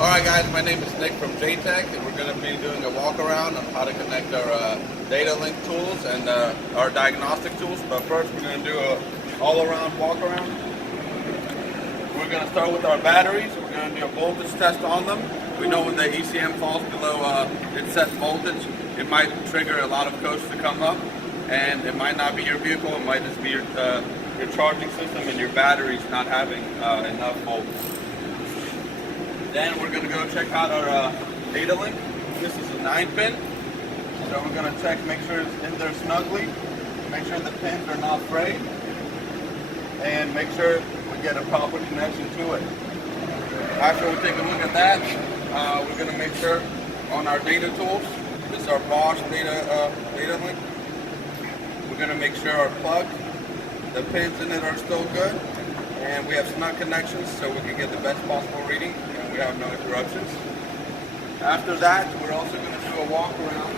Alright guys, my name is Nick from JTech, and we're going to be doing a walk around on how to connect our data link tools and our diagnostic tools. But first we're going to do a all around walk around. We're going to start with our batteries. We're going to do a voltage test on them. We know when the ECM falls below its set voltage, it might trigger a lot of codes to come up, and it might not be your vehicle, it might just be your charging system and your batteries not having enough voltage. Then we're going to go check out our data link. This is a 9-pin. So we're going to check, make sure it's in there snugly, make sure the pins are not frayed, and make sure we get a proper connection to it. After we take a look at that, we're going to make sure on our data tools, this is our Bosch data link, we're going to make sure our plug, the pins in it are still good, and we have snug connections so we can get the best possible reading and we have no interruptions. After that, we're also going to do a walk around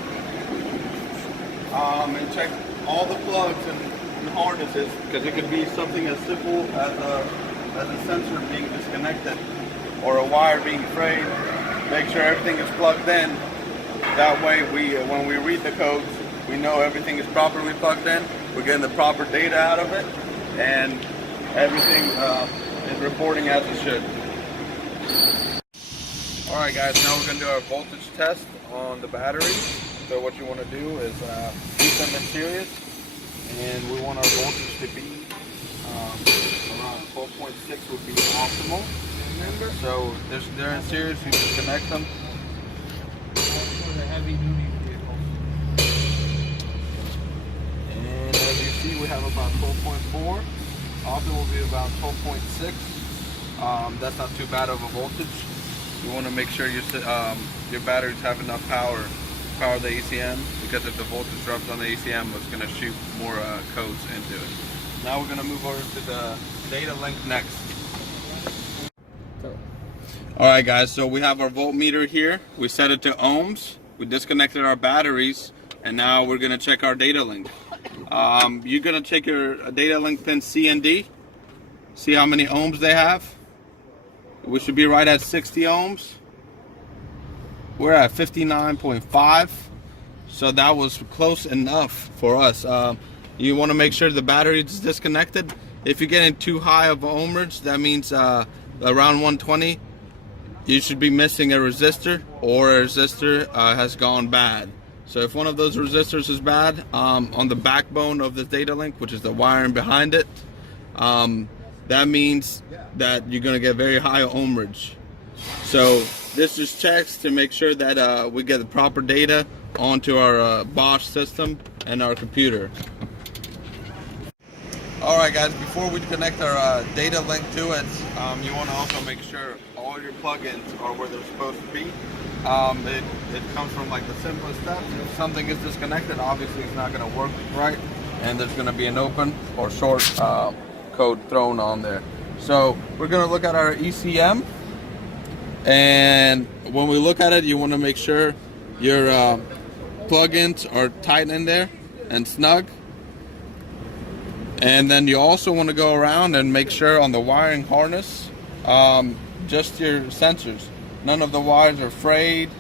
and check all the plugs and harnesses, because it could be something as simple as a sensor being disconnected or a wire being frayed. Make sure everything is plugged in. That way, when we read the codes, we know everything is properly plugged in. We're getting the proper data out of it, and everything is reporting as it should. Alright guys, now we're going to do our voltage test on the batteries. So what you want to do is keep them in series, and we want our voltage to be around 12.6 would be optimal. So they're in series, you can connect them. And as you see, we have about 12.4. Optimal will be about 12.6. That's not too bad of a voltage. You want to make sure your batteries have enough power the ECM, because if the voltage drops on the ECM, it's going to shoot more codes into it. Now we're going to move over to the data link next. Alright guys, so we have our voltmeter here. We set it to ohms. We disconnected our batteries, and now we're going to check our data link. You're going to check your data link pin C and D. See how many ohms they have. We should be right at 60 ohms. We're at 59.5. So that was close enough for us. You want to make sure the battery is disconnected. If you're getting too high of ohmage, that means around 120, you should be missing a resistor, or a resistor has gone bad. So if one of those resistors is bad on the backbone of the data link, which is the wiring behind it, that means that you're going to get very high ohmage. So this just checks to make sure that we get the proper data onto our Bosch system and our computer. Alright guys, before we connect our data link to it, you want to also make sure all your plugins are where they're supposed to be. It comes from like the simplest steps. If something is disconnected, obviously it's not going to work right, and there's going to be an open or short code thrown on there. So we're going to look at our ECM, and when we look at it, you want to make sure your plugins are tight in there and snug. And then you also want to go around and make sure on the wiring harness, just your sensors. None of the wires are frayed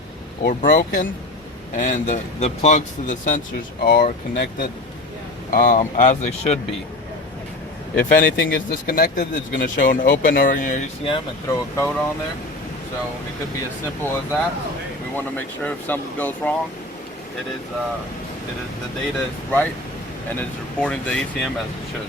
or broken, and the plugs to the sensors are connected as they should be. If anything is disconnected, it's going to show an open or your ECM and throw a code on there. So it could be as simple as that. We want to make sure if something goes wrong, the data is right, and it's reporting the ECM as it should.